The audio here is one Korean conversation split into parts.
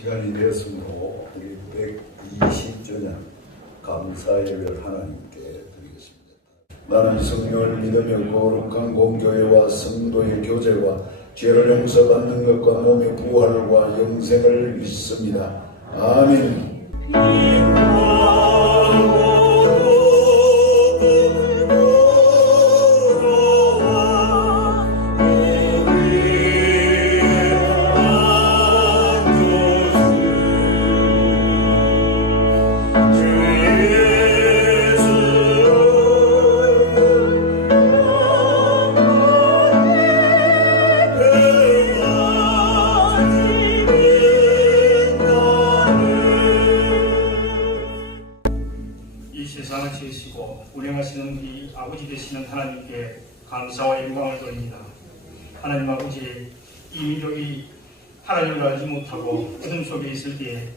시간이 되었으므로 우리 120주년 감사예배를 하나님께 드리겠습니다. 나는 성령을 믿으며 거룩한 공교회와 성도의 교제와 죄를 용서받는 것과 몸의 부활과 영생을 믿습니다. 아멘. 세상을 지으시고 운행하시는 우리 아버지 되시는 하나님께 감사와 영광을 돌립니다. 하나님 아버지, 이 민족이 하나님을 알지 못하고 어둠 속에 있을 때에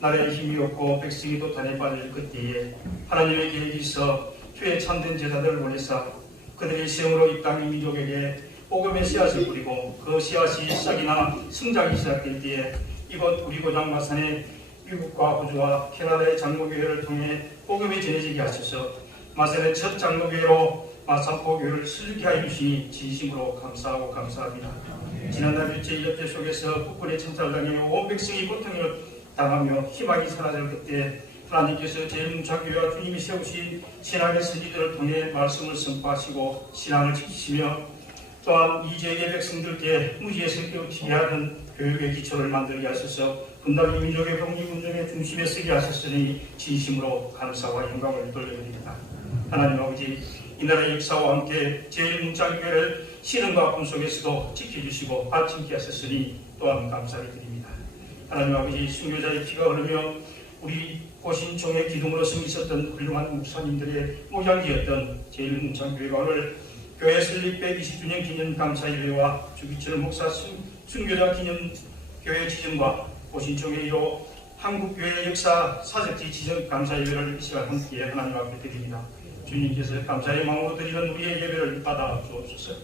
나라의 힘이 없고 백성이 도탄에 빠질 그때에 하나님의 계획이 있어 주의 참된 제자들을 보내사 그들의 시험으로 이 땅 민족에게 복음의 씨앗을 뿌리고 그 씨앗이 싹이나 성장이 시작될 때에 이곳 우리 고장 마산의 미국과 호주와 캐나다의 장로교회를 통해 복음이 전해지게 하셔서 마산의 첫 장로교회로 마산포교회를 설립게 하여 주시니 진심으로 감사하고 감사합니다. 지난달 제1대 속에서 북군의 참살당해 온 백성이 고통을 당하며 희망이 사라질 그때 하나님께서 제일문창교회와 주님이 세우신 신학의 선지들을 통해 말씀을 선포하시고 신앙을 지키시며 또한 이 지역의 백성들께 무지의 성격을 피게 하는 교육의 기초를 만들게 하셔서 분당 민족의 독립운동의 중심에 서게 하셨으니 진심으로 감사와 영광을 돌려드립니다. 하나님 아버지, 이 나라의 역사와 함께 제일문창교회를 시련과 아픔 속에서도 지켜주시고 받침케 하셨으니 또한 감사를 드립니다. 하나님 아버지, 순교자의 피가 흐르며 우리 고신총의 기둥으로 섬기셨던 훌륭한 목사님들의 모양이었던 제일문창교회가 오늘 교회 설립 120주년 기념 감사예배와 주기철 목사 순교자 기념 교회 지정과 고신총의 1호 한국교회 역사 사적지 지정 감사예배를 이 시간 함께 하나님 앞에 드립니다. 주님께서 감사의 마음으로 드리는 우리의 예배를 받아 주옵소서.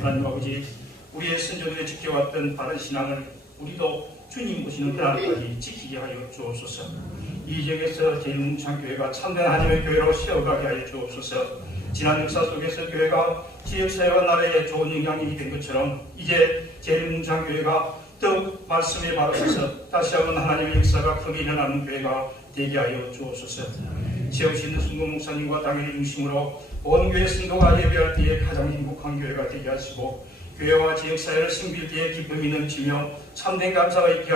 하나님 아버지, 우리의 선조들이 지켜왔던 바른 신앙을 우리도 주님 보시는 그날까지 지키게 하여 주옵소서. 이 지역에서 제일문창교회가 참된 하나님의 교회로 세워가게 하여 주옵소서. 지난 역사 속에서 교회가 지역사회와 나라에 좋은 영향력이 된 것처럼 이제 제일문창교회가 더욱 말씀에 바르셔서 다시 한번 하나님의 역사가 크게 일어나는 교회가 되게 하여 주옵소서. 세우시는 순금 목사님과 당연히 중심으로 온 교회 성도가 예배할 때에 가장 행복한 교회가 되게 하시고 교회와 지역사회를 섬길 때에 기쁨이 넘치며 참된 감사가 있게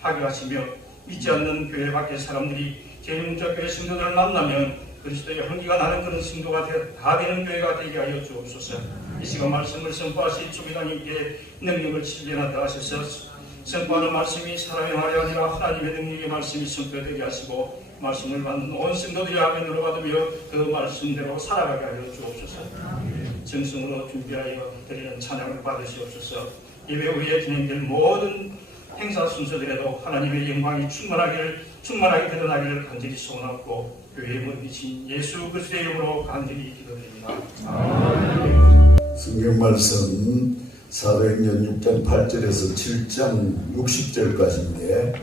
하게 하시며 믿지 않는 교회 밖의 사람들이 제일문창교회 성도들을 만나면 그리스도의 향기가 나는 그런 성도가 다 되는 교회가 되게 하여 주옵소서. 이 시간 말씀을 선포하신 주기장님께 능력을 실현하다 하셔서 선포하는 말씀이 사람의 말이 아니라 하나님의 능력의 말씀이 선포되게 하시고 말씀을 받는 온 성도들이 아멘으로 받으며 그 말씀대로 살아가게 하여 주옵소서. 정성으로 준비하여 드리는 찬양을 받으시옵소서. 예배 후에 진행될 모든 행사 순서들에도 하나님의 영광이 충만하게 드러나기를 간절히 소원하고 교회의 머리신 예수 그리스도의 이름으로 간절히 기도드립니다. 성경 말씀 400년 6장 8절에서 7장 60절까지인데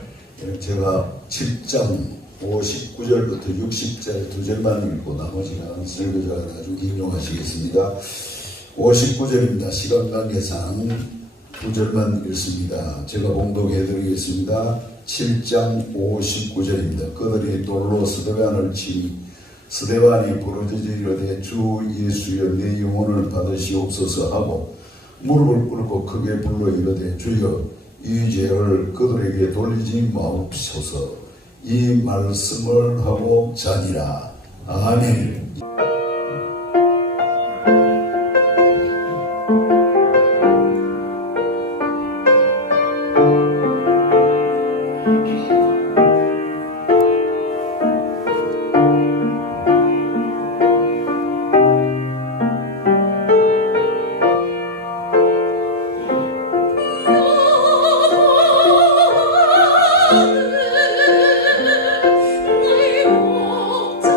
제가 7장 59절부터 60절 두 절만 읽고 나머지는 설교자가 나중에 인용하시겠습니다. 59절입니다. 시간 관계상 두 절만 읽습니다. 제가 봉독해드리겠습니다. 7장 59절입니다. 그들이 돌로 스데반을 치니 스데반이 부르짖으려되 주 예수여 내 영혼을 받으시옵소서 하고 무릎을 꿇고 크게 불러 이르되 주여 이 죄를 그들에게 돌리지 마옵소서. 이 말씀을 하고 자니라. 아멘. 내 목자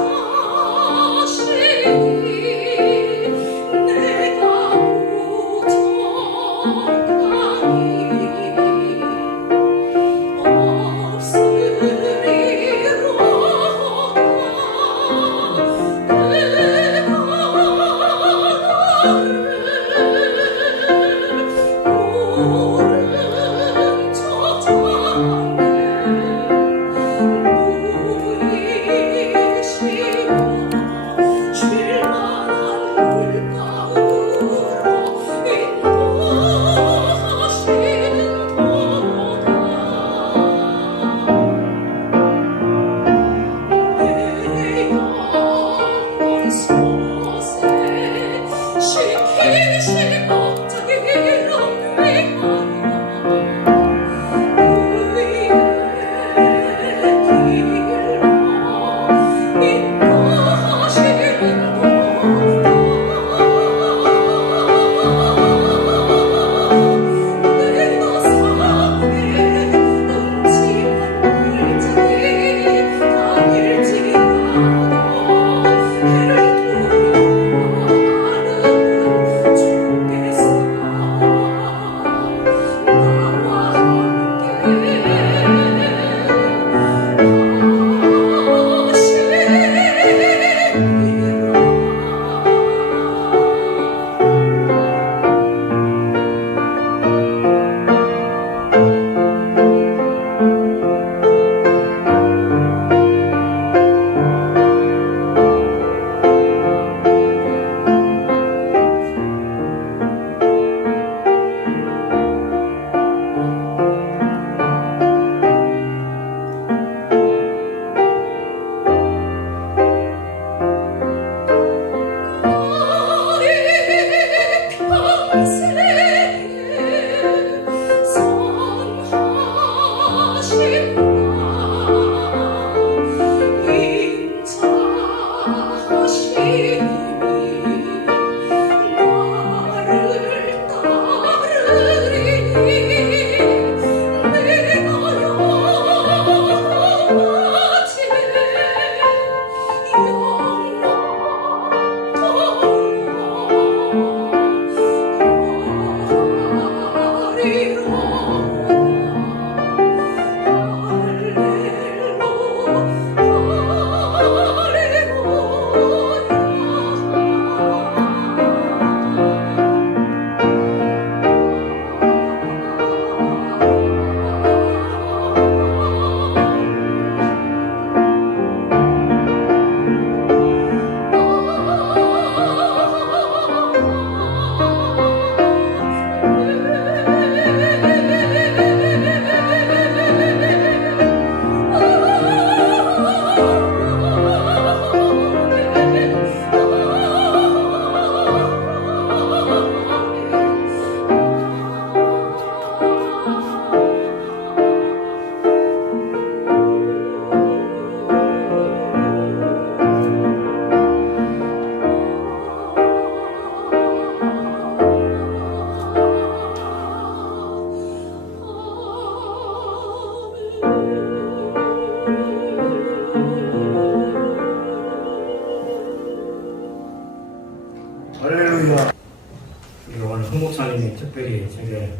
목사님이 되게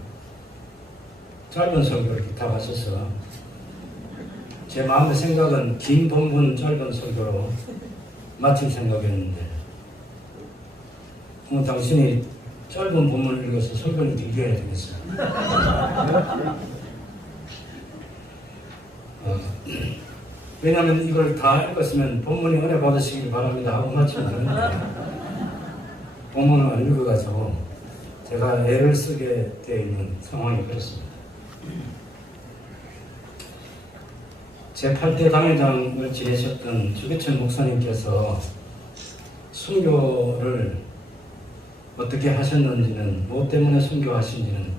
짧은 설교를 부탁하셔서 제 마음의 생각은 긴 본문 짧은 설교로 마칠 생각이었는데 당신이 짧은 본문을 읽어서 설교를 길게 해야 되겠어요. 왜냐하면 이걸 다 읽었으면 본문이 은혜 받으시길 바랍니다 하고 마치면 되는데 본문을 안 읽어가지고 제가 애를 쓰게 되어 있는 상황이 그렇습니다. 제8대 당회장을 지내셨던 주기천 목사님께서 순교를 어떻게 하셨는지는, 무엇 때문에 순교하신지는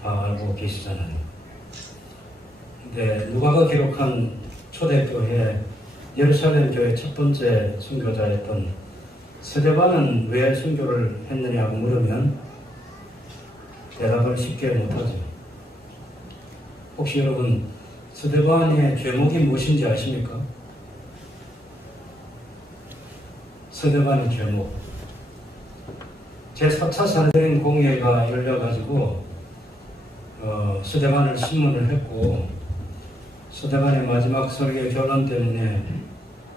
다 알고 계시잖아요. 근데 누가가 기록한 초대교회 예루살렘 교회 첫 번째 순교자였던 스데반은 왜 순교를 했느냐고 물으면 대답을 쉽게 못하죠. 혹시 여러분 스데반의 죄목이 무엇인지 아십니까? 스데반의 죄목. 제4차 산헤드린 공회가 열려가지고 스데반을 신문을 했고 스데반의 마지막 설교 결론 때문에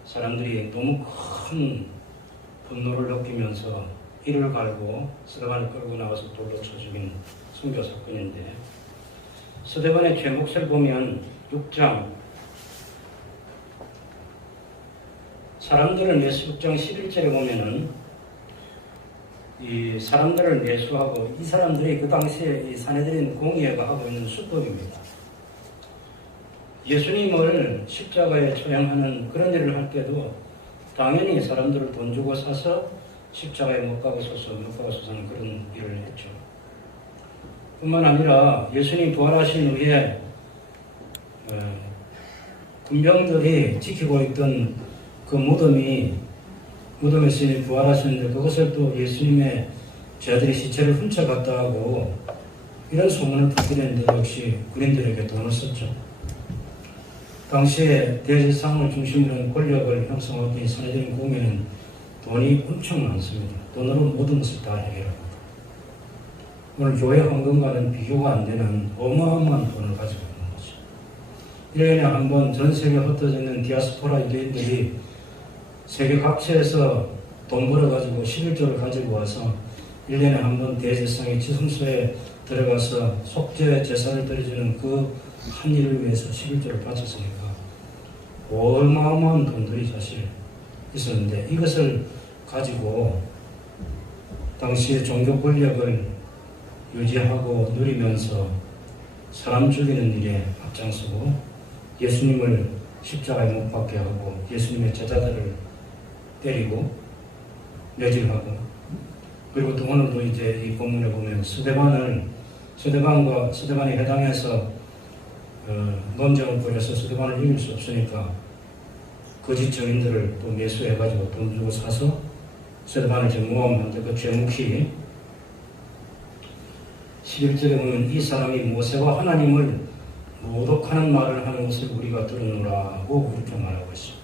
사람들이 너무 큰 분노를 느끼면서 이를 갈고 스데반을 끌고 나와서 돌로 쳐 죽인 순교 사건인데 스데반의 죄목을 보면 6장 사람들을 매수 6장 11절에 보면은 이 사람들을 매수하고 이 사람들이 그 당시에 이 산헤드린 공의회가 하고 있는 수법입니다. 예수님을 십자가에 처형하는 그런 일을 할 때도 당연히 사람들을 돈 주고 사서 십자가에 못 박아서는 그런 일을 했죠. 뿐만 아니라 예수님 부활하신 후에 군병들이 지키고 있던 그 무덤에 예수님이 부활하셨는데 그것을 또 예수님의 제자들이 시체를 훔쳐갔다 하고 이런 소문을 퍼뜨리는데 역시 군인들에게 돈을 썼죠. 당시에 대제사장을 중심으로 한 권력을 형성하고 있는 산헤드린 공회는 돈이 엄청 많습니다. 돈으로 모든 것을 다 해결합니다. 오늘 교회 헌금과는 비교가 안 되는 어마어마한 돈을 가지고 있는 거죠. 1년에 한 번 전 세계에 흩어져 있는 디아스포라 유대인들이 세계 각지에서 돈 벌어가지고 11조를 가지고 와서 1년에 한 번 대제사장의 지성소에 들어가서 속죄 제사를 드려주는 그 한 일을 위해서 11조를 바쳤으니까 어마어마한 돈들이 사실 있었는데 이것을 가지고 당시의 종교 권력을 유지하고 누리면서 사람 죽이는 일에 앞장서고 예수님을 십자가에 못 박게 하고 예수님의 제자들을 때리고 매질하고 그리고 또 오늘도 이제 이 본문에 보면 스데반에 해당해서 논쟁을 벌여서 스데반을 이길 수 없으니까 거짓 증인들을 또 매수해가지고 돈 주고 사서 스데반을 지금 모함하는데 그 죄목이 11절에 보면 이 사람이 모세와 하나님을 모독하는 말을 하는 것을 우리가 들었노라고 그렇게 말하고 있습니다.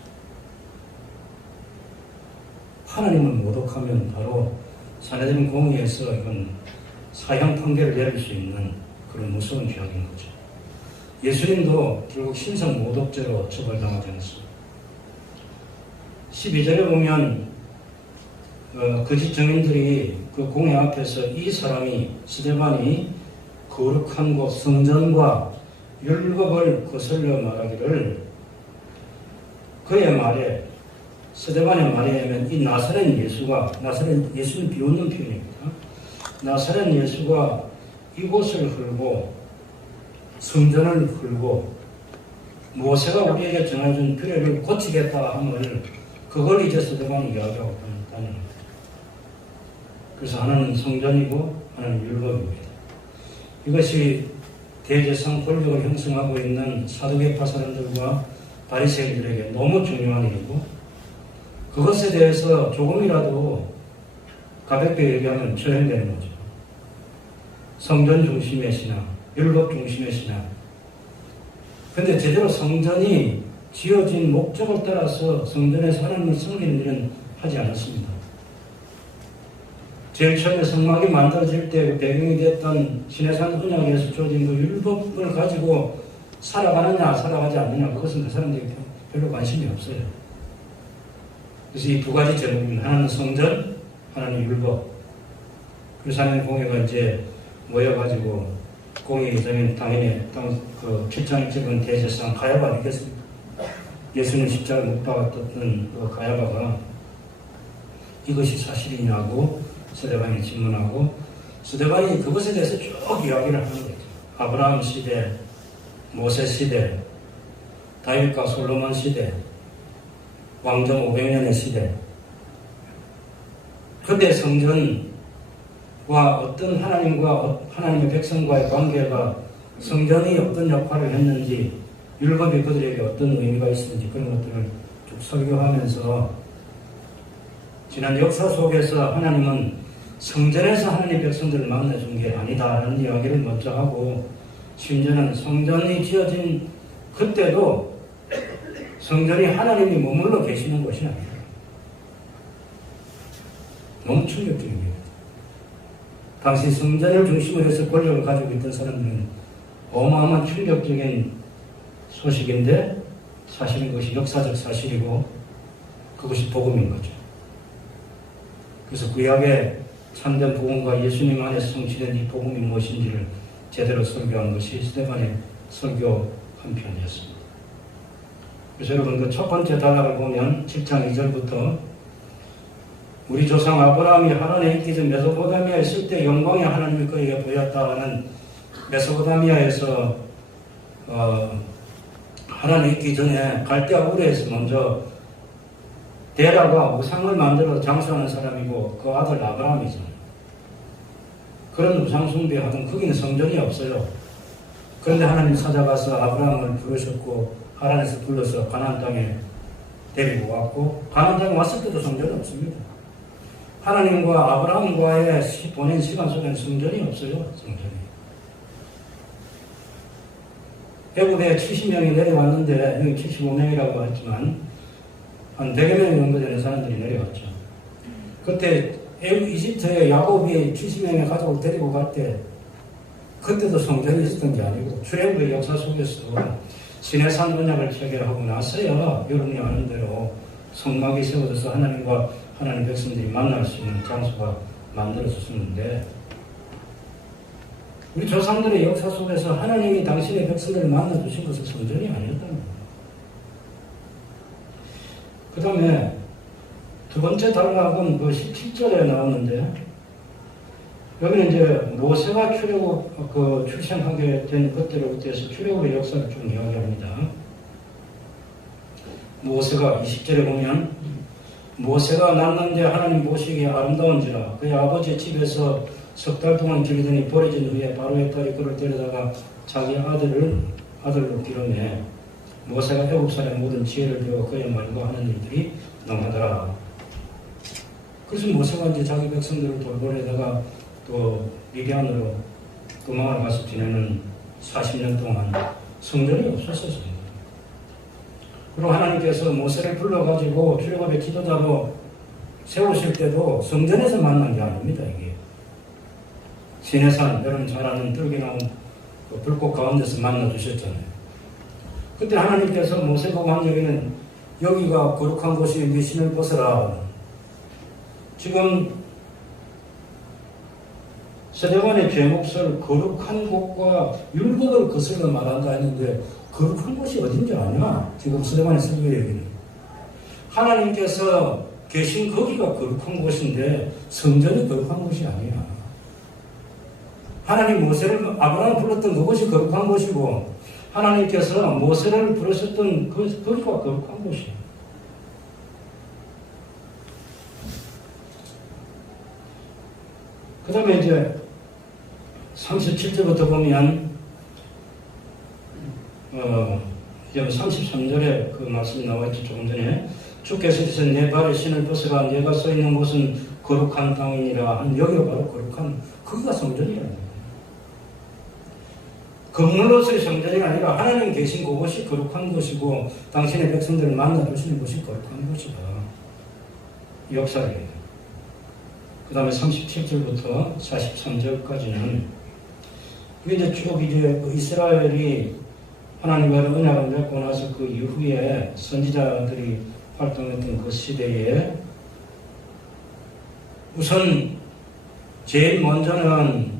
하나님을 모독하면 바로 산헤드린 공의에서 이건 사형 판결을 내릴 수 있는 그런 무서운 죄악인 거죠. 예수님도 결국 신성 모독죄로 처벌당하지 않습니다. 12절에 보면 거짓 증인들이 그 공회 앞에서 이 사람이 스데반이 거룩한 곳 성전과 율법을 거슬러 말하기를 그의 말에 스데반의 말에 의하면 이 나사렛 예수는 비웃는 표현입니다. 나사렛 예수가 이곳을 흙고 성전을 흙고 모세가 우리에게 정해준 규례를 고치겠다 함을 그걸 이제 스데반이 이야기하고 있다는 겁니다. 그래서 하나는 성전이고 하나는 율법입니다. 이것이 대제사장 권력을 형성하고 있는 사두개파 사람들과 바리새인들에게 너무 중요한 일이고 그것에 대해서 조금이라도 가볍게 얘기하면 처형되는 거죠. 성전 중심의 신앙, 율법 중심의 신앙. 근데 제대로 성전이 지어진 목적을 따라서 성전에서 하나님을 섬기는 일은 하지 않았습니다. 제일 처음에 성막이 만들어질 때 배경이 됐던 시내산 언약에서 주어진 그 율법을 가지고 살아가느냐 살아가지 않느냐, 그것은 그 사람들이 별로 관심이 없어요. 그래서 이 두 가지 제목입니다. 하나는 성전, 하나는 율법. 그래서 하나님 공회가 이제 모여가지고 공회 정인 당연히 그 7장에 찍은 대제사장 가야바 아니겠습니까? 예수는 십자가 못 박았던 그 가야바가 이것이 사실이냐고 스데반이 질문하고, 스데반이 그것에 대해서 쭉 이야기를 하는 거죠. 아브라함 시대, 모세 시대, 다윗과 솔로몬 시대, 왕정 500년의 시대. 그때 성전과 어떤 하나님의 백성과의 관계가, 성전이 어떤 역할을 했는지, 율법이 그들에게 어떤 의미가 있었는지, 그런 것들을 쭉 설교하면서, 지난 역사 속에서 하나님은 성전에서 하나님의 백성들을 만나준 게 아니다라는 이야기를 먼저 하고, 심지어는 성전이 지어진 그때도 성전이 하나님이 머물러 계시는 곳이 아니다. 너무 충격적입니다. 당시 성전을 중심으로 해서 권력을 가지고 있던 사람들은 어마어마한 충격적인 소식인데, 사실은 그것이 역사적 사실이고 그것이 복음인 거죠. 그래서 구약의 참된 복음과 예수님 안에서 성취된 이 복음이 무엇인지를 제대로 설교한 것이 스데반의 설교 한 편이었습니다. 그래서 여러분, 그 첫 번째 단락을 보면 7장 2절부터 우리 조상 아브라함이 하란에 있기 전 메소포타미아에 있을 때 영광의 하나님이 그에게 보였다는, 메소포타미아에서 하란에 있기 전에 갈대아 우르에서 먼저 데라가 우상을 만들어 장수하는 사람이고 그 아들 아브라함이죠. 그런 우상 숭배하던, 거기는 성전이 없어요. 그런데 하나님 찾아가서 아브라함을 부르셨고 하란에서 불러서 가나안 땅에 데리고 왔고, 가나안 땅에 왔을 때도 성전이 없습니다. 하나님과 아브라함과의 보낸 시간 속에는 성전이 없어요. 성전이. 애국에 70명이 내려왔는데, 여기 75명이라고 했지만 한 100여 명 정도 되는 사람들이 내려왔죠. 그때 이집트에 야곱이 70명의 가족을 데리고 갈 때, 그때도 성전이 있었던 게 아니고, 출애굽의 역사 속에서 시내산 언약을 체결하고 나서야 여러분이 아는 대로 성막이 세워져서 하나님과 하나님 백성들이 만날 수 있는 장소가 만들어졌었는데, 우리 조상들의 역사 속에서 하나님이 당신의 백성들을 만나주신 것은 성전이 아니었다는 거예요. 그 다음에 두 번째 단락은 그 17절에 나오는데, 여기는 이제 모세가 출생하게 된 그때로부터 해서 출애굽의 역사를 좀 이야기합니다. 모세가 20절에 보면, 모세가 낳는데 하나님 보시기에 아름다운지라 그의 아버지 집에서 석 달 동안 기르더니 버려진 후에 바로의 딸이 그를 데려다가 자기 아들로 기르매 모세가 애굽 사람의 모든 지혜를 배워 그의 말과 하는 일들이 능하더라. 그래서 모세가 이제 자기 백성들을 돌보려다가 또 미디안으로 도망을 가서 지내는 40년 동안 성전이 없었어요. 그리고 하나님께서 모세를 불러가지고 출애굽의 지도자로 세우실 때도 성전에서 만난 게 아닙니다. 이게 시내산, 여러분 잘 아는 뜰기나무 그 불꽃 가운데서 만나주셨잖아요. 그때 하나님께서 모세 보고 한 얘기는, 여기가 거룩한 곳이 네 신을 벗어라. 지금 스데반의 죄목설 거룩한 곳과 율법을 거슬러 말한다 했는데, 거룩한 곳이 어딘지 아냐? 지금 스데반의 설교 얘기는. 하나님께서 계신 거기가 거룩한 곳인데 성전이 거룩한 곳이 아니야. 하나님 모세를 아브라함 불렀던 그곳이 거룩한 곳이고, 하나님께서 모세를 부르셨던 거기가 거룩한 곳이야. 그 다음에 이제 37절부터 보면 33절에 그 말씀이 나와있죠. 조금 전에 주께서 이르시되 내 발에 신을 벗어가 내가 서 있는 곳은 거룩한 땅이니라. 여기가 바로 거룩한, 거기가 성전이라는 거예요. 건물로서의 성전이 아니라 하나님 계신 그곳이 거룩한 곳이고, 당신의 백성들을 만나주시는 곳이 거룩한 곳이다. 역사를. 그 다음에 37절부터 43절까지는 이게 이제 쭉 이제 이스라엘이 하나님과의 언약을 맺고 나서 그 이후에 선지자들이 활동했던 그 시대에 우선 제일 먼저는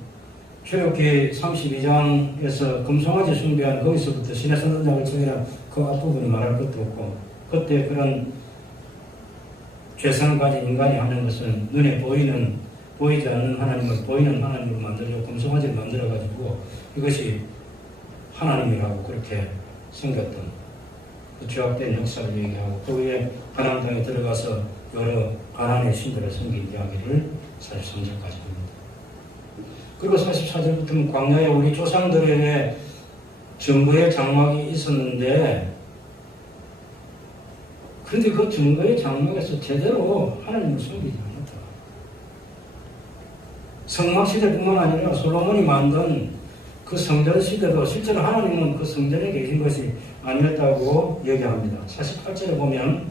출애굽기 32장에서 금송아지 숭배한 거기서부터 신의 선언장을 정해라 그 앞부분은 말할 것도 없고 그때 그런 죄성을 가진 인간이 하는 것은 눈에 보이지 않는 하나님을 보이는 하나님으로 만들고 금송아지를 만들어가지고 이것이 하나님이라고 그렇게 생겼던 그 죄악된 역사를 얘기하고 그 위에 가나안 땅에 들어가서 여러 가나안의 신들을 섬긴 이야기를 43절까지 합니다. 그리고 44절부터는 광야에 우리 조상들에게 증거의 장막이 있었는데 그런데 그 증거의 장막에서 제대로 하나님을 섬기지 않았다. 성막시대뿐만 아니라 솔로몬이 만든 그 성전시대도 실제로 하나님은 그 성전에 계신 것이 아니었다고 얘기합니다. 48절에 보면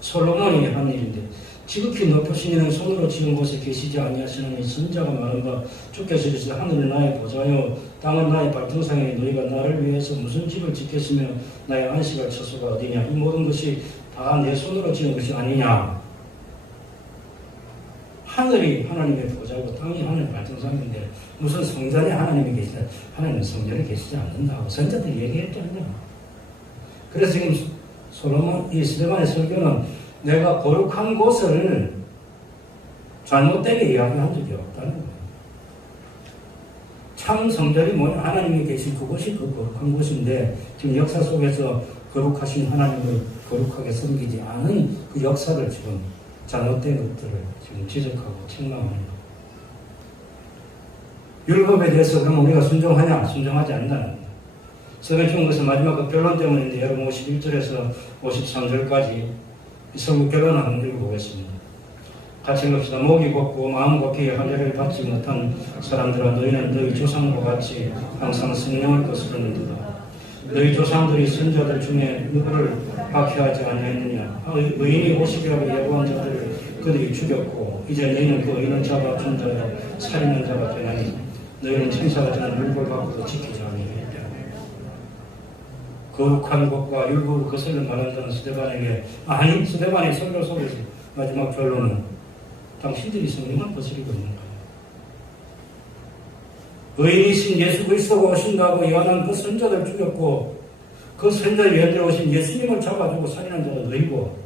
솔로몬이 한 일인데 지극히 높으신 이는 손으로 지은 곳에 계시지 아니하시느니 선지자가 말한 바 주께서 이르시되 하늘은 나의 보좌요 땅은 나의 발등상이니 너희가 나를 위해서 무슨 집을 짓겠으며 나의 안식할 처소가 어디냐. 이 모든 것이 다 내 손으로 지은 것이 아니냐. 하늘이 하나님의 보좌고 땅이 하나님의 발등상인데 무슨 성전에 하나님이 계시다. 하나님은 성전에 계시지 않는다고 선지자들이 얘기했지 않냐. 그래서 지금 솔로몬 이 스데반의 설교는 내가 거룩한 곳을 잘못되게 이야기한 적이 없다는 거예요. 참 성전이 뭐냐? 하나님이 계신 그곳이 그 거룩한 곳인데 지금 역사 속에서 거룩하신 하나님을 거룩하게 섬기지 않은 그 역사를 지금 잘못된 것들을 지금 지적하고 책망합니다. 율법에 대해서 그러면 우리가 순종하냐? 순종하지 않는다는 겁니다. 서백중에서 마지막 그 결론 때문인데 여러분 51절에서 53절까지 이 성경 결론을 한번 읽어보겠습니다. 같이 읽읍시다. 목이 곱고 마음 곱게 할례를 받지 못한 사람들아 너희는 너희 조상과 같이 항상 성령을 거스르는도다. 너희 조상들이 선자들 중에 누구를 박해하지 아니하였느냐. 의인이 오시기라고 예고한 자들을 그들이 죽였고 이제 너희는 그 의인을 잡아 준자여 살인한 자가 되나니 너희는 칭찬하지 않은 율법을 받고도 지키지 아니하였다. 거룩한 것과 율법을 거슬러 말한다는 스데반에게 아니 스데반의 설교 속에서 마지막 결론은 당신들이 성령을 거스리고 있는 거예요. 의인이신 예수 그리스도가 오신다고 예언한 그 선자들 죽였고 그 선자 예언대로 오신 예수님을 잡아주고 살인한 자도 너희고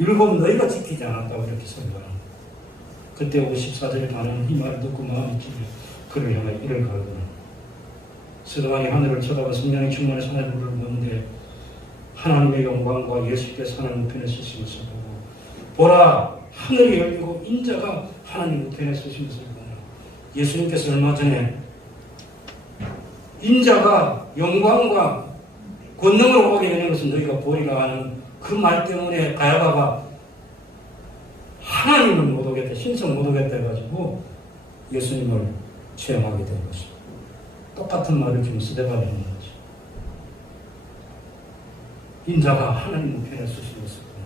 율법 너희가 지키지 않았다고 이렇게 설교합니다. 그때 54절에 가는 이 말을 듣고 마음이 찢어 그를 향해 이를 갈거나 스데반이 하늘을 쳐다봐 성령이 충만해 하나님을 보는데 하나님의 영광과 예수께서 하나님 우편에 서신 것을 보고 보라 하늘이 열리고 인자가 하나님 우편에 서신 것을 보라. 예수님께서 얼마 전에 인자가 영광과 권능으로 오게 되는 것은 너희가 보리라 하는 그 말 때문에 가야바가 하나님을 못 오겠다 신성 못 오겠다 해가지고 예수님을 체험하게 된 것입니다. 똑같은 말을 지금 스데반이 하는 거죠. 인자가 하나님 우편에 서신 것을 보라.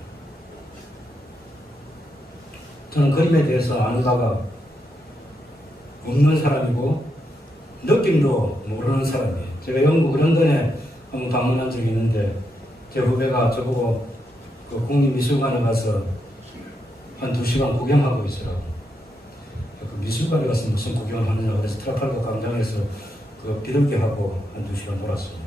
저는 그림에 대해서 아는 바가 없는 사람이고 느낌도 모르는 사람이에요. 제가 영국 런던에 한번 방문한 적이 있는데 제 후배가 저보고 그 국립미술관에 가서 한 2시간 구경하고 있으라고. 그 미술관에 가서 무슨 구경을 하느냐 그래서 트라팔가 광장에서 그 비둘기하고 한 2시간 놀았습니다.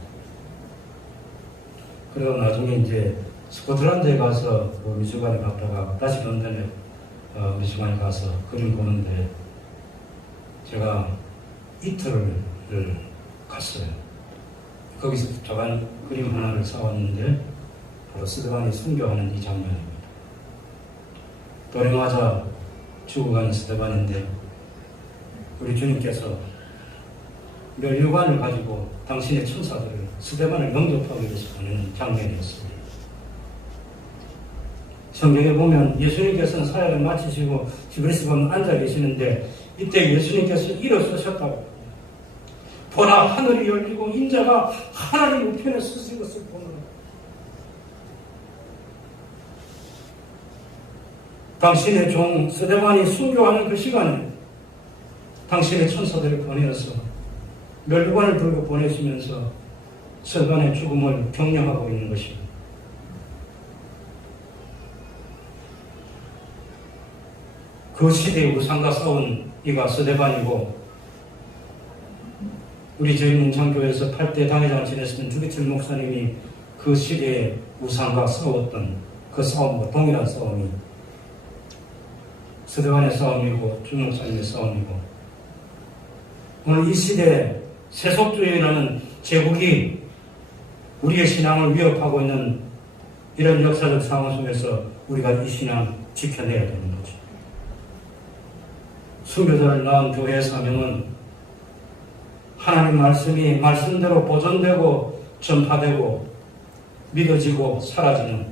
그리고 나중에 이제 스코틀랜드에 가서 그 미술관에 갔다가 다시 런던에 미술관에 가서 그림 보는데 제가 이틀을 갔어요. 거기서 작은 그림 하나를 사왔는데 바로 스데반이 순교하는 이 장면입니다. 돌에 맞아 죽어가는 스데반인데 우리 주님께서 멸류관을 가지고 당신의 천사들을 스데반을 영접하기 위해서 보내는 장면이었습니다. 성경에 보면 예수님께서는 사역을 마치시고 히브리서 보면 앉아 계시는데 이때 예수님께서 일어서셨다고. 보라 하늘이 열리고 인자가 하나님 우편에 서신 것을 보노라. 당신의 종 스데반이 순교하는 그 시간에 당신의 천사들을 보내어서 멸관을 들고 보내시면서 스데반의 죽음을 격려하고 있는 것입니다. 그 시대의 우상과 싸운 이가 스데반이고, 우리 저희 문창교회에서 8대 당회장을 지냈던 주기철 목사님이 그 시대의 우상과 싸웠던 그 싸움과 동일한 싸움이 스데반의 싸움이고 주 목사님의 싸움이고, 오늘 이 시대에 세속주의라는 제국이 우리의 신앙을 위협하고 있는 이런 역사적 상황 속에서 우리가 이 신앙 지켜내야 되는 거죠. 순교자를 낳은 교회의 사명은 하나님 말씀이 말씀대로 보존되고 전파되고 믿어지고 사라지는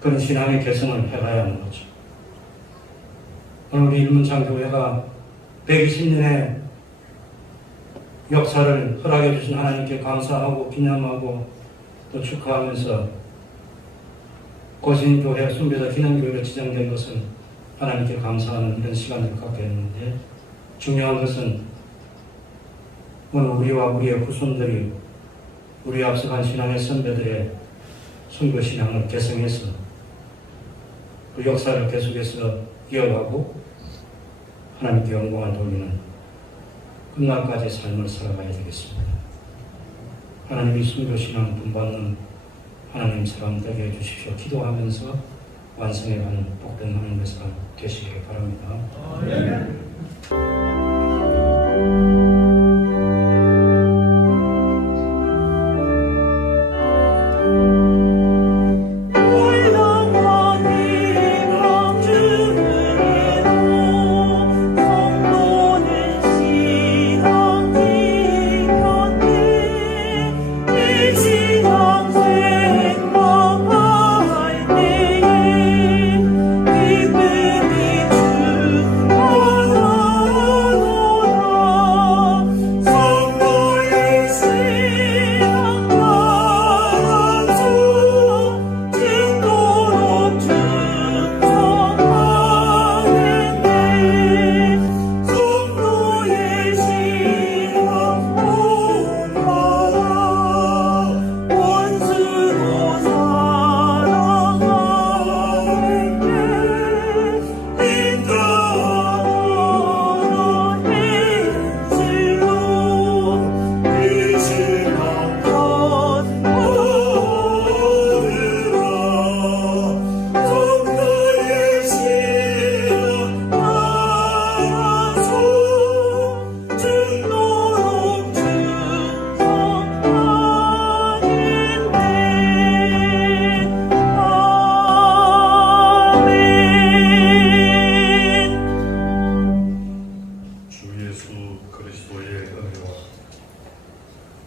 그런 신앙의 개성을 해가야 하는 거죠. 오늘 우리 일문창교회가 120년의 역사를 허락해 주신 하나님께 감사하고 기념하고 또 축하하면서 고신교회 순교자 기념교회로 지정된 것은 하나님께 감사하는 이런 시간을 갖게 했는데, 중요한 것은 오늘 우리와 우리의 후손들이 우리 앞서간 신앙의 선배들의 순교 신앙을 개성해서 그 역사를 계속해서 이어가고 하나님께 영광을 돌리는 끝날까지 삶을 살아가야 되겠습니다. 하나님이 순교 신앙 본받는 하나님 사람 되게 해주십시오. 기도하면서 완성해가는 복된 하나님의 사람 되시기를 바랍니다. 아멘.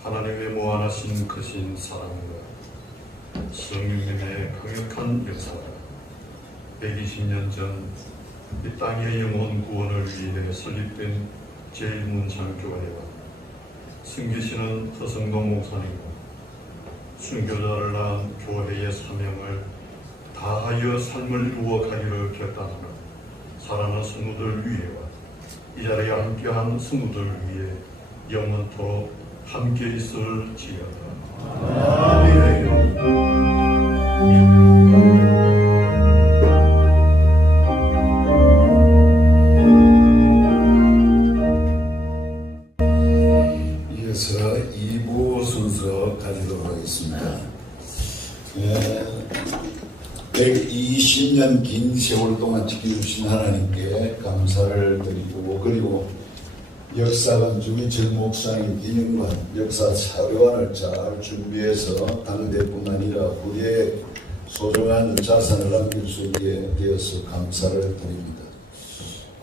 하나님의 무한하신 크신 사랑과 성령님의 강력한 역사가 120년 전 이 땅의 영혼 구원을 위해 설립된 제1문창교회와 승기시는 허성동 목사님과 순교자를 낳은 교회의 사명을 다하여 삶을 이루어가기를 결단하는 사랑하는 성도들 위에와 이 자리에 함께한 성도들 위에 영원토록 함께 있을지어다. 아멘. 이어서 2부 순서 가지도록 하겠습니다. 120년 긴 세월 동안 지켜주신 하나님께 감사를 드리고, 그리고 역사관 주기철 목사님 기념관, 역사 사료관을 잘 준비해서 당대뿐 아니라 후대에 소중한 자산을 남길 수 있게 되어서 감사를 드립니다.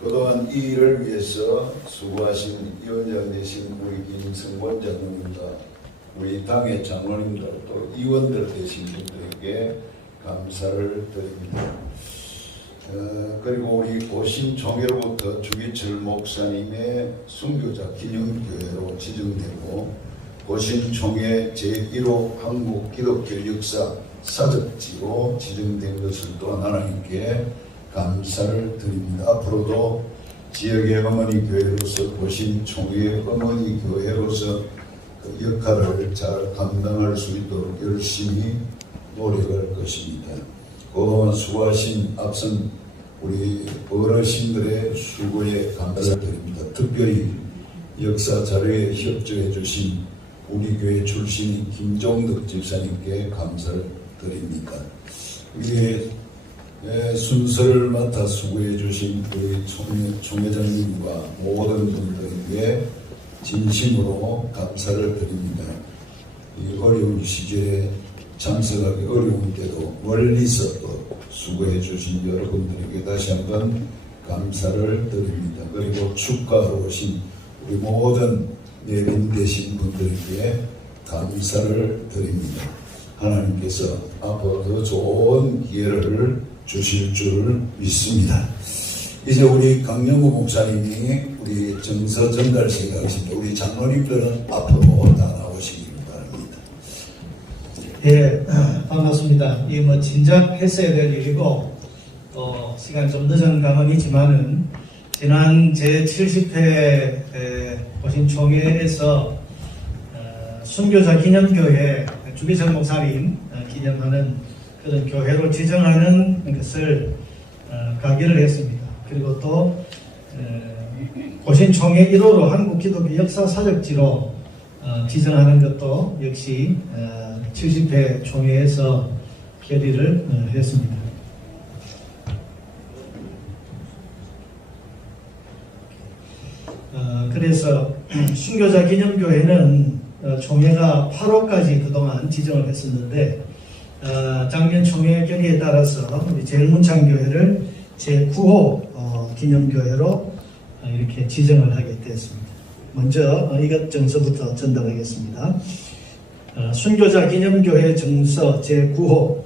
그동안 이 일을 위해서 수고하신 위원장 되신 우리 김성권 장로님과 우리 당의 장로님들 또 의원들 되신 분들에게 감사를 드립니다. 그리고 우리 고신총회로부터 주기철 목사님의 순교자 기념교회로 지정되고 고신총회 제1호 한국 기독교 역사 사적지로 지정된 것을 또한 하나님께 감사를 드립니다. 앞으로도 지역의 어머니 교회로서 보신 총회의 어머니 교회로서 그 역할을 잘 감당할 수 있도록 열심히 노력할 것입니다. 그동안 수고하신 앞선 우리 어르신들의 수고에 감사를 드립니다. 특별히 역사 자료에 협조해 주신 우리 교회 출신인 김종덕 집사님께 감사를 드립니다. 우리 순서를 맡아 수고해 주신 우리 총회장님과 모든 분들에게 진심으로 감사를 드립니다. 이 어려운 시절에 참석하기 어려운 때도 멀리서 또 수고해 주신 여러분들에게 다시 한번 감사를 드립니다. 그리고 축가하러 오신 우리 모든 내빈되신 분들에게 감사를 드립니다. 하나님께서 앞으로 더 좋은 기회를 주실 줄 믿습니다. 이제 우리 강영구 목사님이 우리 정서 전달 생각하십니다. 우리 장로님들은 앞으로 다 나오시기 바랍니다. 예, 반갑습니다. 이 뭐 진작 했어야 될 일이고 또 시간 좀 늦은 감은 있지만은 지난 제70회 보신총회에서 순교자 기념교회 주기철 목사님 기념하는 그런 교회로 지정하는 것을 가기를 했습니다. 그리고 또 보신총회 1호로 한국기독교 역사사적지로 지정하는 것도 역시 70회 총회에서 결의를 했습니다. 그래서 순교자 기념교회는 총회가 8호까지 그동안 지정을 했었는데 작년 총회 결의에 따라서 우리 제일문창교회를 제9호 기념교회로 이렇게 지정을 하게 되었습니다. 먼저 이것 정서부터 전달하겠습니다. 순교자 기념교회 정서 제9호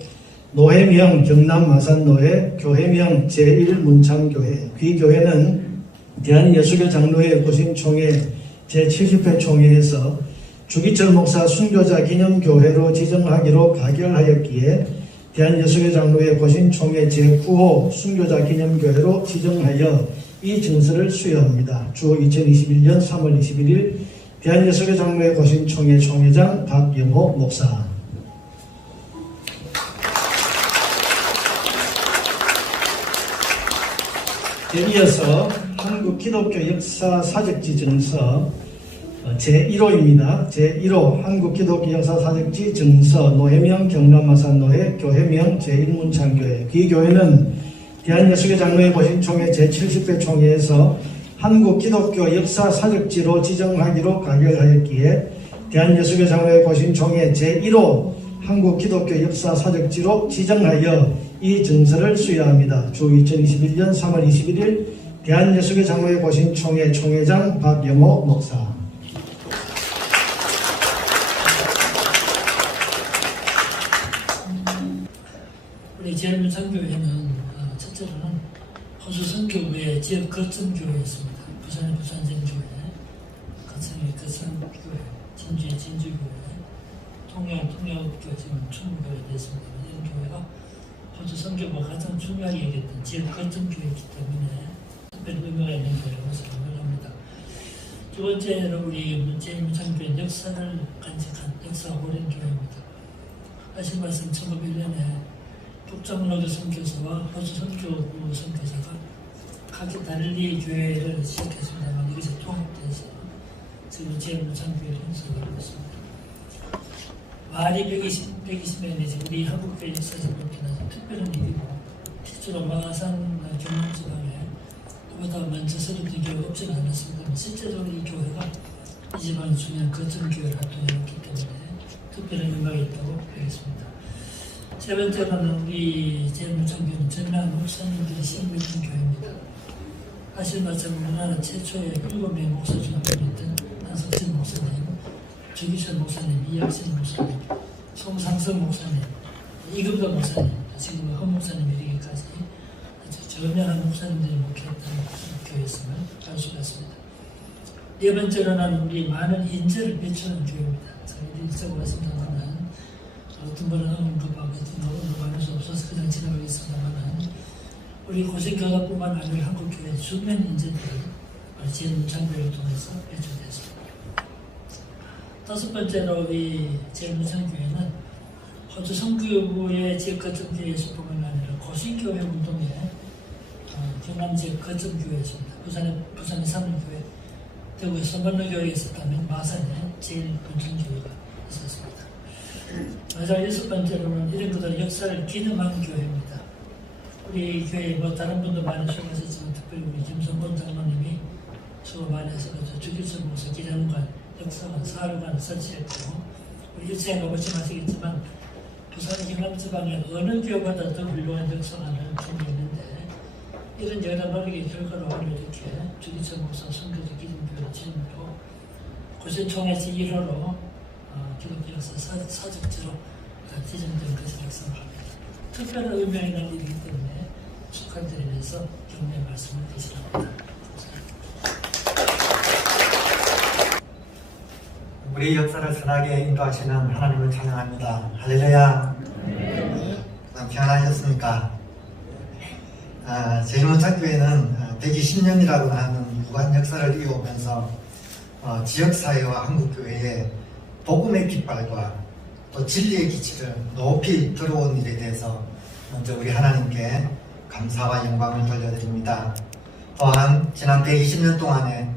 노회명 경남 마산노회 교회명 제1문창교회 귀교회는 대한예수교 장로회 보신총회 제70회 총회에서 주기철 목사 순교자 기념교회로 지정하기로 가결하였기에 대한예수교 장로회 보신총회 제9호 순교자 기념교회로 지정하여 이 증서를 수여합니다. 주 2021년 3월 21일 대한예수교 장로회 보신총회 총회장 박영호 목사. 이어서 한국기독교 역사사적지 정서 제1호입니다. 제1호 한국기독교 역사사적지 정서 노회명 경남마산노회 교회명 제1문창교회 귀교회는 대한예수교 장로회 보신총회 제70회 총회에서 한국기독교 역사사적지로 지정하기로 가결하였기에 대한예수교 장로회 보신총회 제1호 한국기독교 역사사적지로 지정하여 이 증서를 수여합니다. 주 2021년 3월 21일 대한예수교 장로회 보신총회 총회장 박영호 목사. 우리 제일문창교회는 첫째로는 호주 선교회 지역 거점교회였습니다. 부산의 부산전교회, 거창의 거창교회, 진주의 진주교회, 통영교회 지금 충무교회 됐습니다. 이런 교회가 호주 선교가 가장 중요하게 여겼던 지역 거점교회이기 때문에 특별히 의미가 있는 교회라고 생각을 합니다. 두 번째로 우리 제일문창교회는 역사를 간직한 역사 오랜 교회입니다. 하신 말씀 1901년에 북장로교 선교사와 호주 선교부 선교사가 각기 달리 교회를 시작했습니다만 이것이 통합돼서 지금 제일문창교회를 형성하고 있습니다. 말이 120년이지 우리 한국교회 역사적으로 나서 특별한 일이고 실제로 마산 경남지방에 그보다 먼저 설립된 교회가 없지는 않았습니다. 실제적으로 이 교회가 이 지방의 중요한 거점교회를 활동해왔기 때문에 특별한 영광이 있다고 보겠습니다. 세 번째로는 우리 제일문창교회는 전남 목사님들이 신부있는 교회입니다. 하실 말씀 우리나라 최초의 7명의 목사 중에 있던 한석진 목사님, 주기철 목사님, 이학신 목사님, 송상석 목사님, 이금도 목사님, 지금 헌 목사님 이르기까지 아주 저명한 목사님들이 목회했던 교회였음을 알 수가 있습니다. 네 번째로는 우리 많은 인재를 배출하는 교회입니다. 저희들이 일적으로 말씀드리면 어떤 분은 언급하고 어떤 분은 언급할 수 없어서 그냥 지나가겠습니다만 우리 고생교사뿐만 아니라 한국교회 수면 인재들을 지은 장교를 통해서 배출됐습니다. 다섯 번째로 이 제일문창교회는 호주 성교부의 지역거점교회에서뿐만 아니라 고신교회 운동의 경남 지역거점교회였습니다. 부산의 산울교회, 대구의 선반로교회에 있었다면 마산에 제일문창교회가 있었습니다. 마지막 여섯 번째로는 이런 것들 역사를 기념한 교회입니다. 우리 교회 다른 분도 많이 수고하셨지만 특별히 우리 김성곤 장로님이 수고 많이 하셔서 주기철 목사 기념관, 역사관, 사료관 설치했고 우리 일생에 가보시면 아시겠지만 부산 경남지방에 어느 교회보다 더 훌륭한 역사관을 준비했는데 이런 여러 노력의 결과로 오늘 이렇게 주기철 목사 선교적 기념교회 지금도 고신총회 제1호로 기독교 역사 사적지로 지정된 것이라고 생각합니다. 특별한 의미가 있는 일이기 때문에 축하드리면서 격려 말씀을 드리랍니다. 우리 역사를 선하게 인도하시는 하나님을 찬양합니다. 할렐루야. 평안하셨습니까? 제일문창교회는 120년이라고 하는 무한 역사를 이어오면서 지역사회와 한국교회에 복음의 깃발과 또 진리의 기치를 높이 들어온 일에 대해서 먼저 우리 하나님께 감사와 영광을 돌려드립니다. 또한 지난 120년 동안에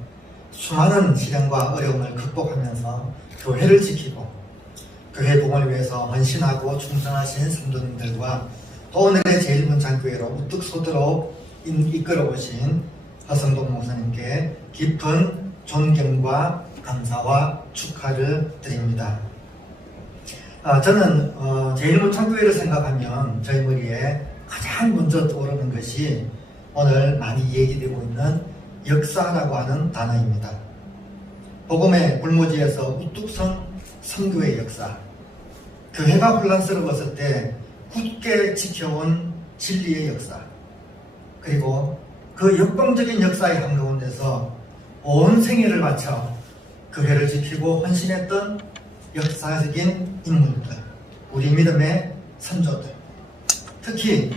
수많은 시련과 어려움을 극복하면서 교회를 지키고 교회 복음을 위해서 헌신하고 충성하신 성도님들과 또 오늘의 제일문창교회로 우뚝 서도록 이끌어 오신 허성동 목사님께 깊은 존경과 감사와 축하를 드립니다. 저는 제일문창교회를 생각하면 저희 머리에 가장 먼저 떠오르는 것이 오늘 많이 얘기되고 있는 역사라고 하는 단어입니다. 복음의 불모지에서 우뚝 선 선교의 역사, 교회가 혼란스러웠을 때 굳게 지켜온 진리의 역사, 그리고 그 역동적인 역사의 한가운데서 온 생애를 바쳐 교회를 지키고 헌신했던 역사적인 인물들, 우리 믿음의 선조들, 특히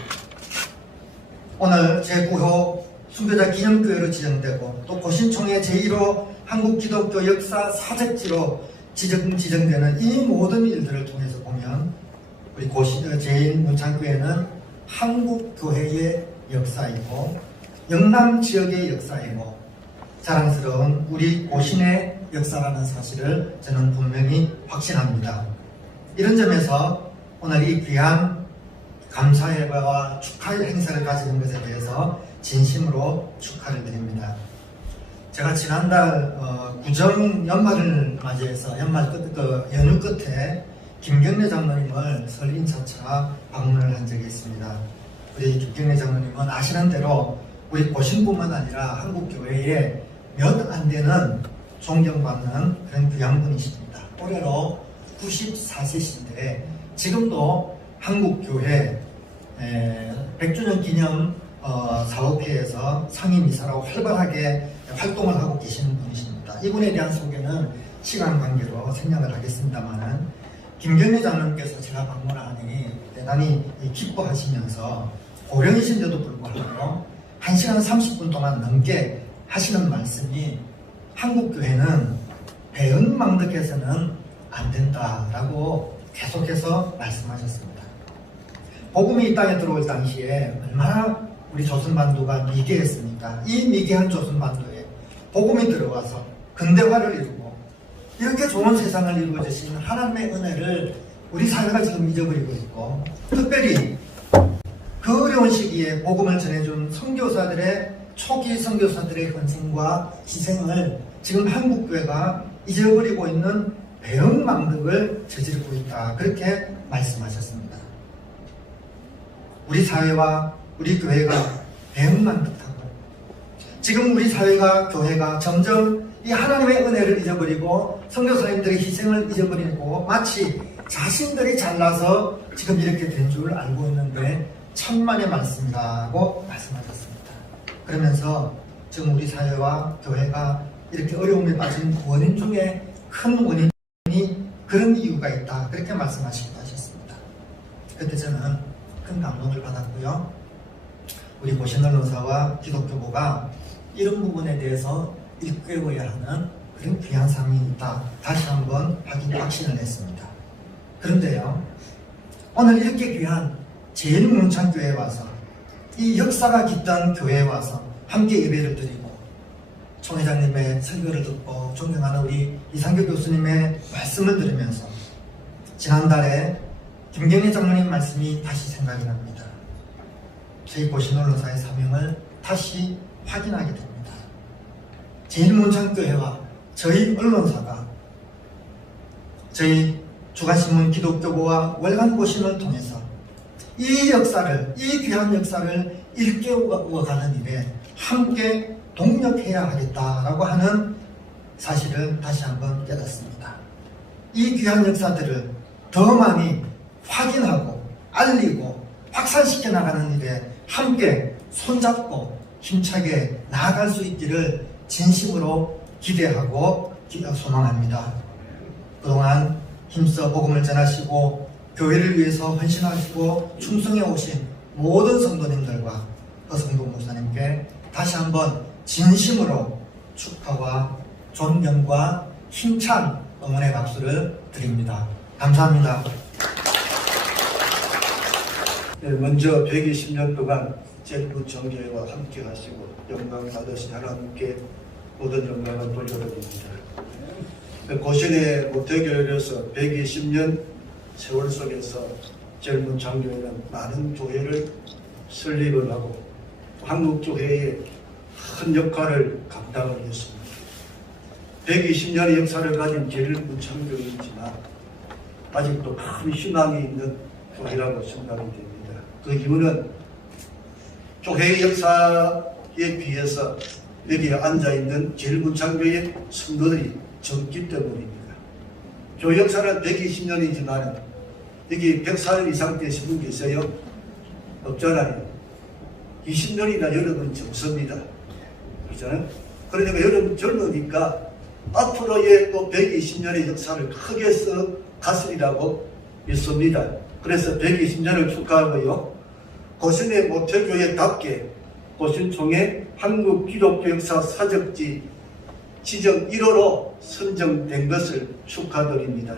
오늘 제9호 순교자 기념교회로 지정되고 또 고신총회 제1호 한국기독교 역사 사적지로 지정되는 이 모든 일들을 통해서 보면 우리 제일문창교회는 한국교회의 역사이고 영남 지역의 역사이고 자랑스러운 우리 고신의 역사라는 사실을 저는 분명히 확신합니다. 이런 점에서 오늘 이 귀한 감사회와 축하의 행사를 가지는 것에 대해서 진심으로 축하를 드립니다. 제가 지난달 구정 연말을 맞이해서 연휴 끝에 김경래 장로님을 설 인사차 방문을 한 적이 있습니다. 우리 김경래 장로님은 아시는 대로 우리 고신뿐만 아니라 한국교회에 몇 안 되는 존경받는 그런 귀한 분이십니다. 올해로 94세신데 지금도 한국교회 100주년 기념 사업회에서 상임이사로 활발하게 활동을 하고 계시는 분이십니다. 이분에 대한 소개는 시간 관계로 생략을 하겠습니다만 김경래 장로님께서 제가 방문하니 대단히 기뻐하시면서 고령이신데도 불구하고 1시간 30분 동안 넘게 하시는 말씀이 한국교회는 배은망덕해서는 안 된다라고 계속해서 말씀하셨습니다. 복음이 이 땅에 들어올 당시에 얼마나 우리 조선반도가 미개했습니까? 이 미개한 조선반도에 복음이 들어와서 근대화를 이루고 이렇게 좋은 세상을 이루어주신 하나님의 은혜를 우리 사회가 지금 잊어버리고 있고 특별히 그 어려운 시기에 복음을 전해준 선교사들의 초기 선교사들의 헌신과 희생을 지금 한국교회가 잊어버리고 있는 배은망덕을 저지르고 있다. 그렇게 말씀하셨습니다. 우리 사회와 우리 교회가 배은망덕하고 지금 우리 사회가 교회가 점점 이 하나님의 은혜를 잊어버리고 선교사님들의 희생을 잊어버리고 마치 자신들이 잘나서 지금 이렇게 된 줄 알고 있는데 천만의 말씀이라고 말씀하셨습니다. 그러면서 지금 우리 사회와 교회가 이렇게 어려움에 빠진 원인 중에 큰 원인이 그런 이유가 있다. 그렇게 말씀하시기도 하셨습니다. 그때 저는 큰 감동을 받았고요. 우리 고신 언론사와 기독교부가 이런 부분에 대해서 일깨워야 하는 그런 귀한 삶이 있다. 다시 한번 확신을 했습니다. 그런데요, 오늘 이렇게 귀한 제일문창교회에 와서 이 역사가 깃든 교회에 와서 함께 예배를 드리고 총 회장님의 설교를 듣고 존경하는 우리 이상교 교수님의 말씀을 들으면서 지난달에 김경희 장로님 말씀이 다시 생각이 납니다. 저희 고신 언론사의 사명을 다시 확인하게 됩니다. 제일문창교회와 저희 언론사가 저희 주간신문 기독교부와 월간 고신을 통해서 이 역사를, 이 귀한 역사를 일깨워가는 일에 함께 동력해야 하겠다라고 하는 사실을 다시 한번 깨닫습니다. 이 귀한 역사들을 더 많이 확인하고 알리고 확산시켜 나가는 일에 함께 손잡고 힘차게 나아갈 수 있기를 진심으로 기대하고 소망합니다. 그동안 힘써 복음을 전하시고 교회를 위해서 헌신하시고 충성해 오신 모든 성도님들과 허성동 목사님께 다시 한번 진심으로 축하와 존경과 힘찬 응원의 박수를 드립니다. 감사합니다. 먼저 120년 동안 제일문창교회와 함께 하시고 영광 받으신 하나님께 모든 영광을 돌려드립니다. 고신의 모태교회로서 120년 세월 속에서 제일문창교회는 많은 교회를 설립을 하고 한국교회의 큰 역할을 감당을 했습니다. 120년의 역사를 가진 제일문창교회이지만 아직도 큰 희망이 있는 교회라고 생각이 됩니다. 그 이유는 교회의 역사에 비해서 여기에 앉아있는 제일문창교회 성도들이 적기 때문입니다. 교회 역사는 120년이지만 여기 100살 이상 되신 분 계세요? 없잖아요. 20년이나 여러분 젊습니다. 그렇잖아요? 그러니까 여러분 젊으니까 앞으로의 또 120년의 역사를 크게 써 갔으리라고 믿습니다. 그래서 120년을 축하하고요. 고신의 모태교회답게 고신총회 한국 기독교 역사 사적지 지정 1호로 선정된 것을 축하드립니다.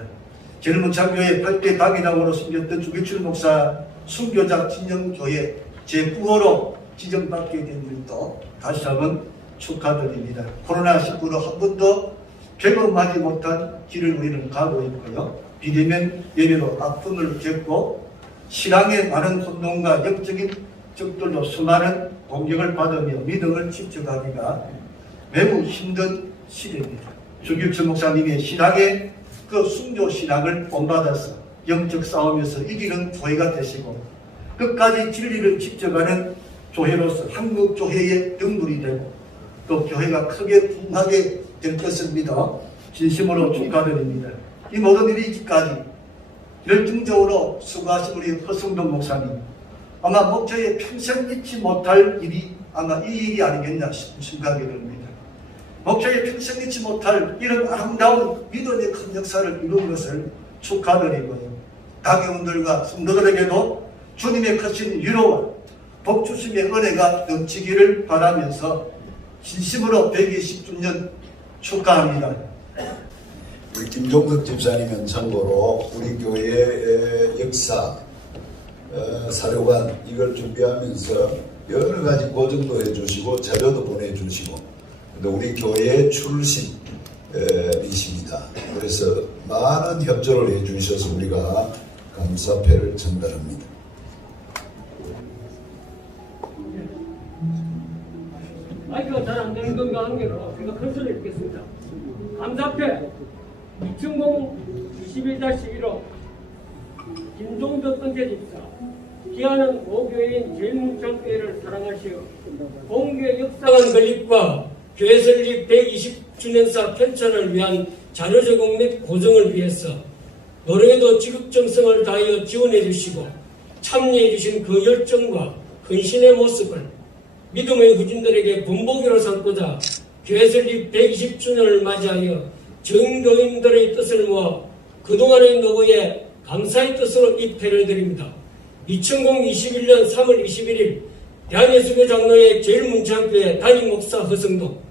제일문창교회 8대 당이당으로 숨겼던 주기출 목사 순교자 진영교회 제9호로 지정받게 된 일도 다시 한번 축하드립니다. 코로나19로 한 번도 경험하지 못한 길을 우리는 가고 있고요. 비대면 예배로 아픔을 겪고 신앙의 많은 혼돈과 영적인 적들로 수많은 공격을 받으며 믿음을 지켜가기가 매우 힘든 시대입니다. 주기출 목사님의 신앙의 그 순교 신앙을 본받아서 영적 싸움에서 이기는 교회가 되시고 끝까지 진리를 지켜가는 교회로서 한국 교회의 등불이 되고 또 교회가 크게 부흥하게 될 것을 믿어 진심으로 축하드립니다. 이 모든 일이 있기까지 열정적으로 수고하신 우리 허성동 목사님, 아마 목표에 평생 잊지 못할 일이 아마 이 일이 아니겠나 싶은 생각이 듭니다. 목표에 평생 잊지 못할 이런 아름다운 믿음의 큰 역사를 이룬 것을 축하드리고요. 당회원들과 성도들에게도 주님의 크신 위로와 복주심의 은혜가 넘치기를 바라면서 진심으로 120주년 축하합니다. 우리 김종석 집사님은 참고로 우리 교회의 역사, 사료관 이걸 준비하면서 여러 가지 고증도 해주시고 자료도 보내주시고 또 우리 교회의 출신이십니다. 그래서 많은 협조를 해주셔서 우리가 감사패를 전달합니다. 마이크가 잘 안 되는 건가 하는 게로 제가 큰 소리 읽겠습니다. 감사패 2020-21-11호 김종덕 선제집사 기아는 모교회인 제일문창교회를 사랑하시어 공교회 역사관 건립과 교회 설립 120주년사 편찬을 위한 자료 제공 및 고정을 위해서 노력에도 지극정성을 다하여 지원해 주시고 참여해 주신 그 열정과 헌신의 모습을 믿음의 후진들에게 본보기로 삼고자 교회 설립 120주년을 맞이하여 전교인들의 뜻을 모아 그동안의 노고에 감사의 뜻으로 이 패를 드립니다. 2021년 3월 21일 대한예수교 장로회 제일문창교회 담임 목사 허성도.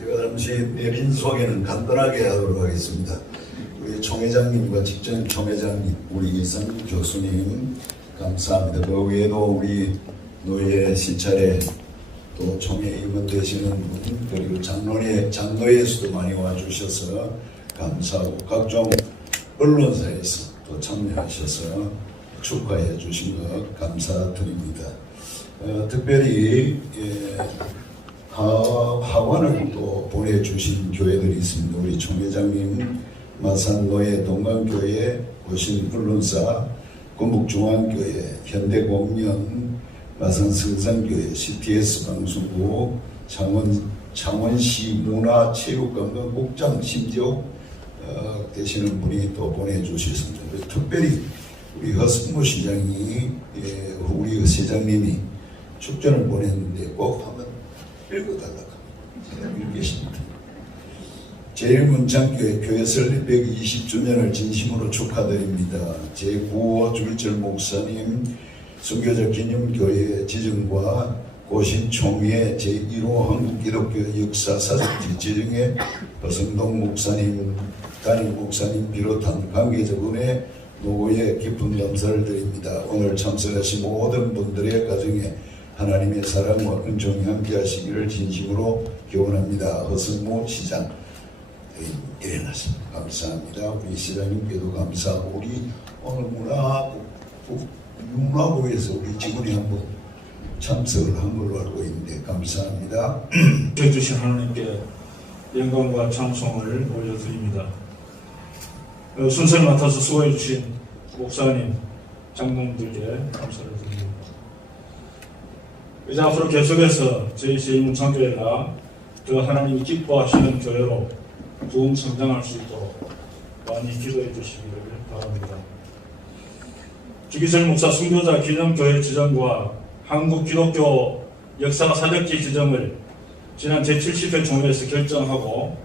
제가 잠시 내린 소개는 간단하게 하도록 하겠습니다. 우리 총회장님과 직전 총회장님, 우리 이성 교수님 감사합니다. 그 외에도 우리 노예 시찰에 또 총회 임원 되시는 분, 그리고 장로회에서도 많이 와주셔서 감사하고 각종 언론사에서 또 참여하셔서 축하해 주신 것 감사드립니다. 특별히 하관을 또 보내주신 교회들이 있습니다. 우리 총회장님 마산노예 동강교회 오신 언론사, 건북중앙교회, 현대공연, 마산성산교회, CTS 방송국, 창원시 문화체육관광국장 심지어 되시는 분이 또 보내주셨습니다. 특별히 우리 허승모 시장이 우리 시장님이 축전을 보냈는데 꼭 한번 읽어달라고 제가 읽겠습니다. 제일문창교회 교회 설립 120주년을 진심으로 축하드립니다. 제9호 주일절 목사님 순교자 기념교회 지정과 고신총회 제1호 한국기독교 역사사적지 지정에 허성동 목사님, 담임 목사님 비롯한 관계자분의 노고에 깊은 감사를 드립니다. 오늘 참석하신 모든 분들의 가정에 하나님의 사랑과 은총이 함께하시기를 진심으로 기원합니다. 허승모 시장 일어났습니다. 감사합니다. 우리 시장님께도 감사하고 우리 오늘 문화부에서 우리 직원이 한번 참석을 한 걸로 알고 있는데 감사합니다. 해주신 하나님께 영광과 찬송을 올려드립니다. 순서를 맡아서 수고해 주신 목사님, 장로님들께 감사를 드립니다. 이제 앞으로 계속해서 저희 제일문창교회가 그 하나님이 기뻐하시는 교회로 좋은 성장할 수 있도록 많이 기도해 주시기를 바랍니다. 주기철 목사 순교자 기념교회 지정과 한국기독교 역사사적지 지정을 지난 제70회 총회에서 결정하고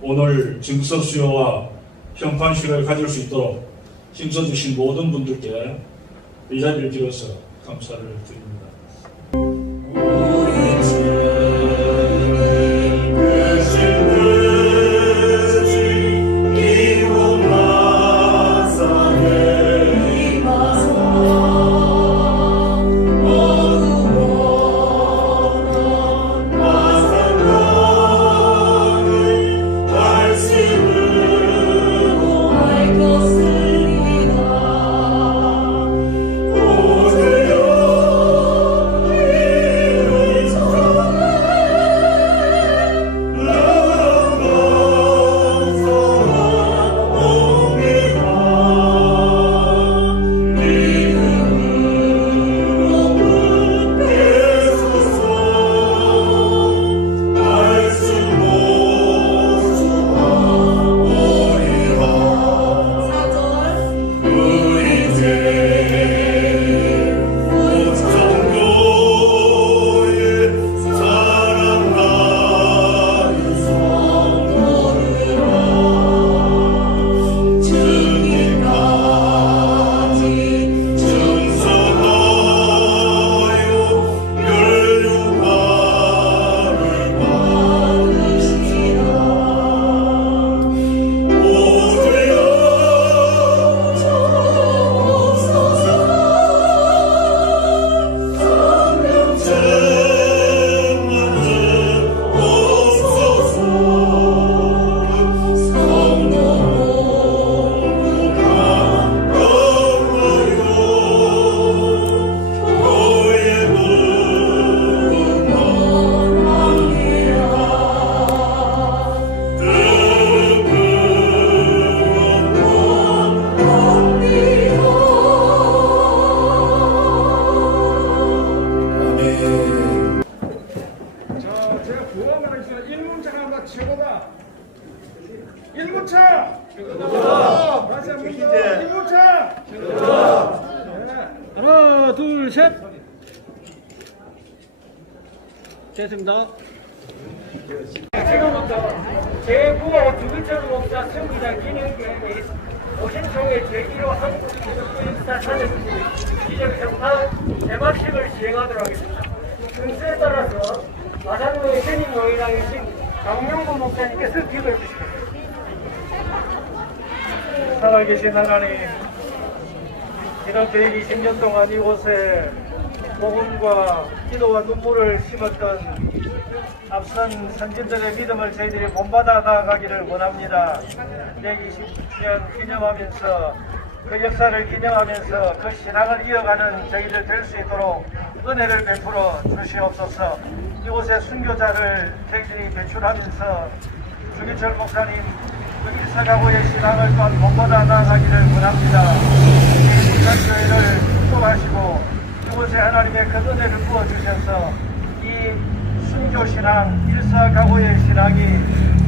오늘 증서 수여와 평판식을 가질 수 있도록 힘써주신 모든 분들께 이 자리를 빌어서 감사를 드립니다. 최고다. 1무차 최고다. 다시 한 번 더. 1무차 최고다. 네. 하나, 둘, 셋. 됐습니다. 먼저 제9호 주기철 목사 승기자 기념기념 및 오신총회 제1호 한국기독교 역사 사전기 기적 협상 개막식을 시행하도록 하겠습니다. 순서에 따라서 마산로의 현임 용인왕이신 강용구 목사님께서 기도해 주시겠습니다. 살아계신 하나님, 지난 120년 동안 이곳에 복음과 기도와 눈물을 심었던 앞선 선진들의 믿음을 저희들이 본받아 나아가기를 원합니다. 120주년 기념하면서 그 역사를 기념하면서 그 신앙을 이어가는 저희들 될 수 있도록 은혜를 베풀어 주시옵소서. 이곳에 순교자를 저희들이 배출하면서 주기철 목사님 그 일사가고의 신앙을 또한 본받아 나아가기를 원합니다. 부산교회를 축복하시고 이곳에 하나님의 그 은혜를 부어주셔서 이 순교신앙, 일사가고의 신앙이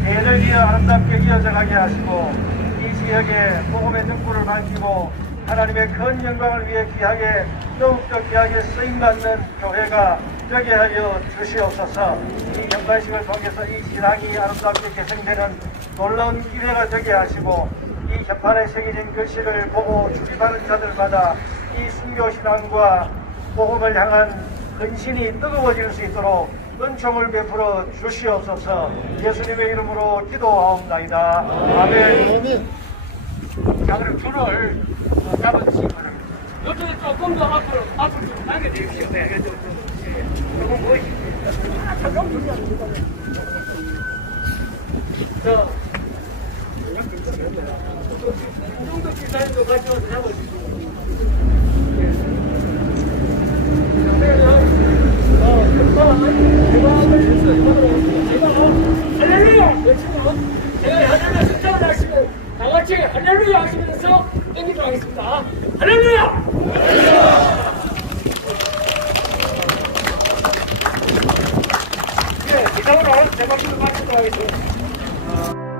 대를 이어 아름답게 이어져가게 하시고 이 지역에 복음의 등불을 밝히고 하나님의 큰 영광을 위해 귀하게 더욱더 귀하게 쓰임받는 교회가 되게 하여 주시옵소서. 이 경배식을 통해서 이 신앙이 아름답게 개성되는 놀라운 기회가 되게 하시고 이 현판에 새겨진 글씨를 보고 출입하는 자들마다 이 순교신앙과 복음을 향한 근신이 뜨거워질 수 있도록 은총을 베풀어 주시옵소서. 예수님의 이름으로 기도하옵나이다. 아멘. 자, 그럼 줄을 잡아주시기 바랍니다. 이쪽에 조금 더 앞으로 좀 당겨주십시오. 네, 조금 보이십니다. 자, 이 정도 기사님도 같이 와서 잡아주시고. 할렐루야! 외치고 제가 할렐루야 승장을 하시고 다 같이 할렐루야 하시면서 땡기도록 하겠습니다. 할렐루야! 네, 이상으로 대박기도 마치도록 하겠습니다.